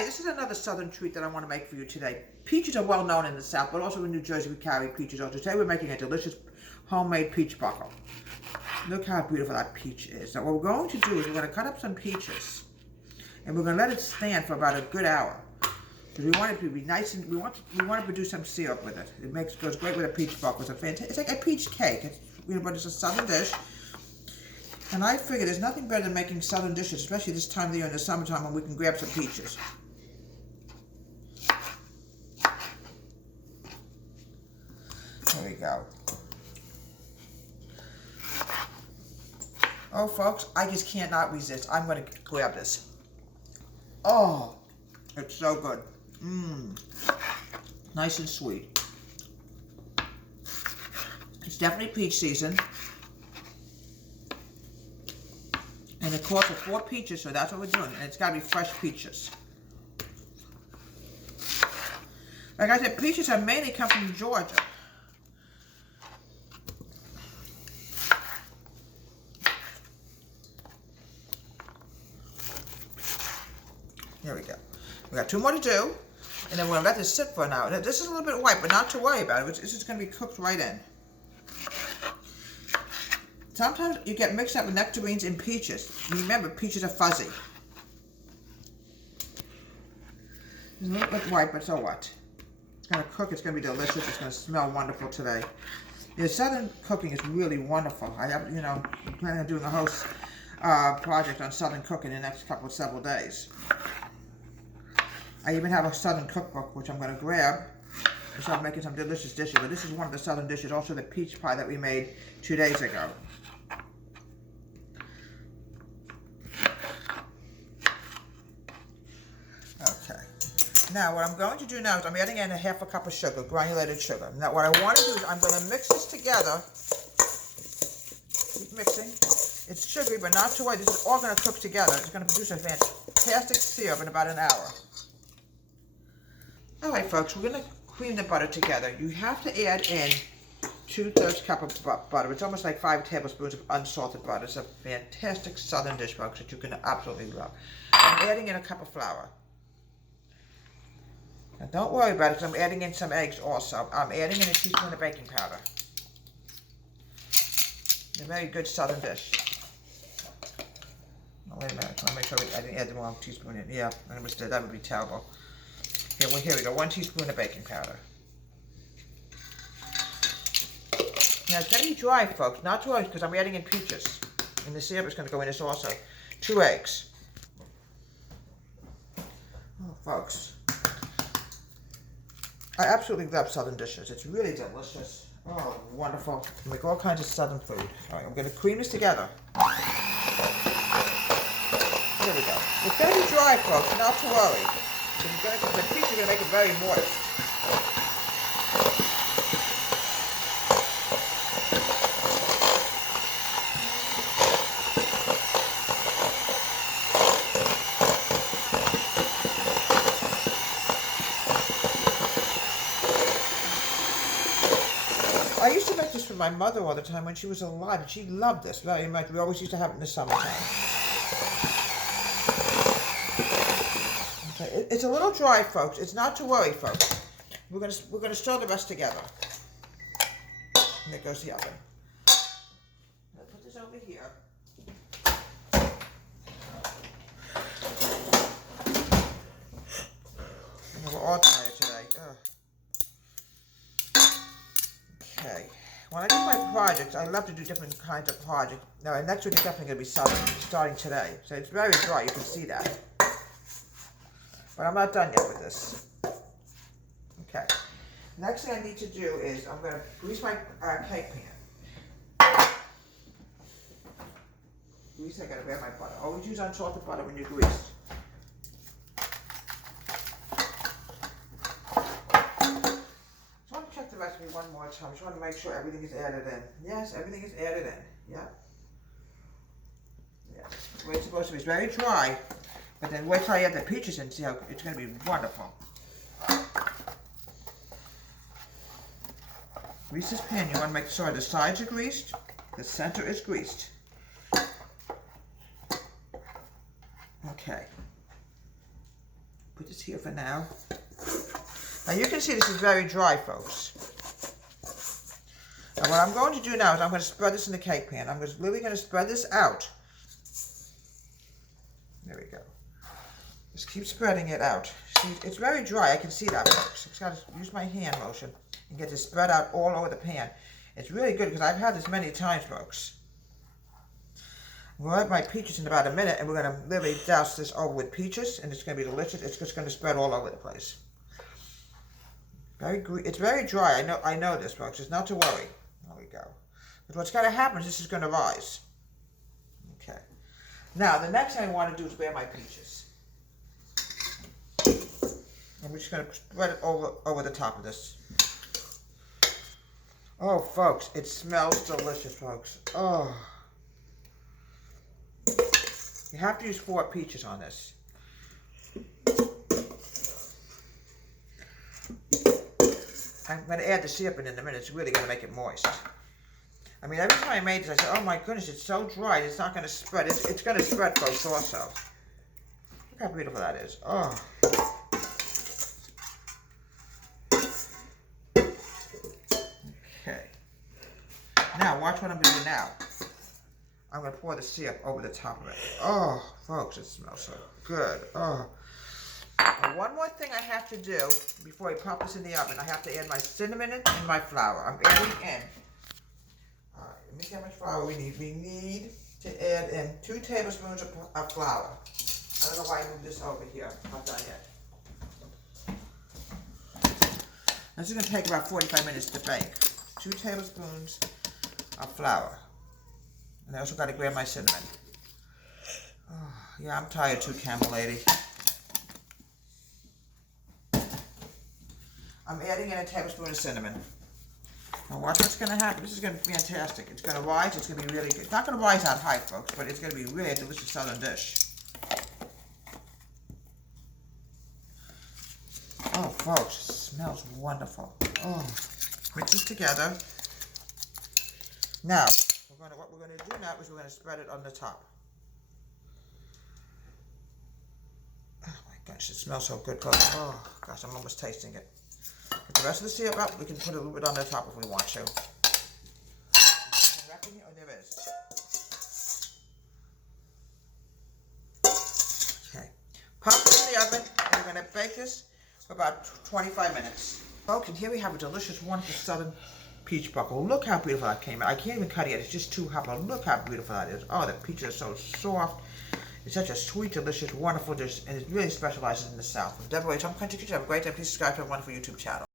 Hi, this is another southern treat that I want to make for you today. Peaches are well known in the South, but also in New Jersey we carry peaches. So today we're making a delicious homemade peach buckle. Look how beautiful that peach is. Now what we're going to do is we're going to cut up some peaches, and we're going to let it stand for about a good hour. Because we want it to be nice, and we want to produce some syrup with it. It goes great with a peach buckle. It's like a peach cake. But it's a southern dish. And I figure there's nothing better than making southern dishes, especially this time of the year in the summertime when we can grab some peaches. There we go. Oh, folks, I just can't not resist. I'm going to grab this. Oh, it's so good. Nice and sweet. It's definitely peach season. And it calls for 4 peaches, so that's what we're doing. And it's got to be fresh peaches. Like I said, peaches have mainly come from Georgia. Here we go. We got 2 more to do. And then we're going to let this sit for an hour. This is a little bit white, but not to worry about it. This is going to be cooked right in. Sometimes you get mixed up with nectarines and peaches. Remember, peaches are fuzzy. It's a little bit white, but so what? It's going to cook. It's going to be delicious. It's going to smell wonderful today. The southern cooking is really wonderful. I have, I'm planning on doing a whole project on southern cooking in the next several days. I even have a southern cookbook, which I'm going to grab. And start making some delicious dishes. But this is one of the southern dishes, also the peach pie that we made 2 days ago. Okay. Now what I'm going to do now is I'm adding in a half a cup of sugar, granulated sugar. Now what I want to do is I'm going to mix this together. Keep mixing. It's sugary, but not too white. This is all going to cook together. It's going to produce a fantastic syrup in about an hour. All right, folks, we're going to cream the butter together. You have to add in 2/3 cup of butter. It's almost like 5 tablespoons of unsalted butter. It's a fantastic southern dish, folks, that you can absolutely love. I'm adding in a cup of flour. Now don't worry about it, because I'm adding in some eggs also. I'm adding in a teaspoon of baking powder. A very good southern dish. Oh, wait a minute, I want to make sure I didn't add the wrong teaspoon in. Yeah, I understood. That would be terrible. Here we go. 1 teaspoon of baking powder. Now it's going to be dry, folks, not too much, because I'm adding in peaches. And the syrup is going to go in this also. 2 eggs. Oh, folks. I absolutely love southern dishes. It's really delicious. Oh, wonderful. I make all kinds of southern food. All right, I'm going to cream this together. Here we go. It's going to be dry, folks, not to worry. The peaches are going to make it very moist. I used to make this for my mother all the time when she was alive, and she loved this very much. We always used to have it in the summertime. Okay, it's a little dry, folks. It's not to worry, folks. We're gonna stir the rest together. And there goes the oven. I'll put this over here. And we're all tired today. Ugh. Okay, when I do my projects, I love to do different kinds of projects. Now, next week is definitely going to be southern, starting today. So it's very dry, you can see that. But I'm not done yet with this. Okay, next thing I need to do is I'm going to grease my cake pan. Grease, I got to grab my butter. Always use unsalted butter when you grease. Recipe one more time. I just want to make sure everything is added in. Yes, everything is added in. Yeah. Yeah. The way it's supposed to be. It's very dry, but then wait till I add the peaches in and see how it's going to be wonderful. Grease this pan. You want to make sure the sides are greased, the center is greased. Okay. Put this here for now. Now you can see this is very dry, folks. Now what I'm going to do now is I'm going to spread this in the cake pan. I'm really going to spread this out. There we go. Just keep spreading it out. See, it's very dry. I can see that, folks. I just got to use my hand motion and get this spread out all over the pan. It's really good because I've had this many times, folks. We'll have my peaches in about a minute, and we're going to literally douse this over with peaches, and it's going to be delicious. It's just going to spread all over the place. It's very dry. I know this, folks. It's not to worry. There we go. But what's going to happen is this is going to rise. Okay. Now, the next thing I want to do is weigh my peaches. And we're just going to spread it over the top of this. Oh, folks, it smells delicious, folks. Oh. You have to use 4 peaches on this. I'm going to add the syrup in a minute. It's really going to make it moist. I mean, every time I made this, I said, oh my goodness, it's so dry. It's not going to spread. It's going to spread, folks, also. Look how beautiful that is. Oh. Okay. Now, watch what I'm going to do now. I'm going to pour the syrup over the top of it. Oh, folks, it smells so good. Oh. And one more thing I have to do before I pop this in the oven. I have to add my cinnamon and my flour. I'm adding in. All right, let me see how much flour we need. We need to add in 2 tablespoons of flour. I don't know why I moved this over here. I'm not done yet. This is going to take about 45 minutes to bake. 2 tablespoons of flour. And I also got to grab my cinnamon. Oh, yeah, I'm tired too, Camel Lady. I'm adding in a tablespoon of cinnamon. Now watch what's going to happen. This is going to be fantastic. It's going to rise. It's going to be really good. It's not going to rise out high, folks, but it's going to be really a delicious southern dish. Oh, folks, it smells wonderful. Oh, mix this together. Now, what we're going to do now is we're going to spread it on the top. Oh my gosh, it smells so good, folks. Oh gosh, I'm almost tasting it. Get the rest of the syrup up. We can put a little bit on the top if we want to. Oh, there it is. Okay. Pop it in the oven, and we're going to bake this for about 25 minutes. Folks, and here we have a delicious, wonderful southern peach buckle. Look how beautiful that came out. I can't even cut it yet. It's just too hot, but look how beautiful that is. Oh, the peaches are so soft. It's such a sweet, delicious, wonderful dish, and it really specializes in the South. Deborah H. Home Country Kitchen. Have a great day. Please subscribe to our wonderful YouTube channel.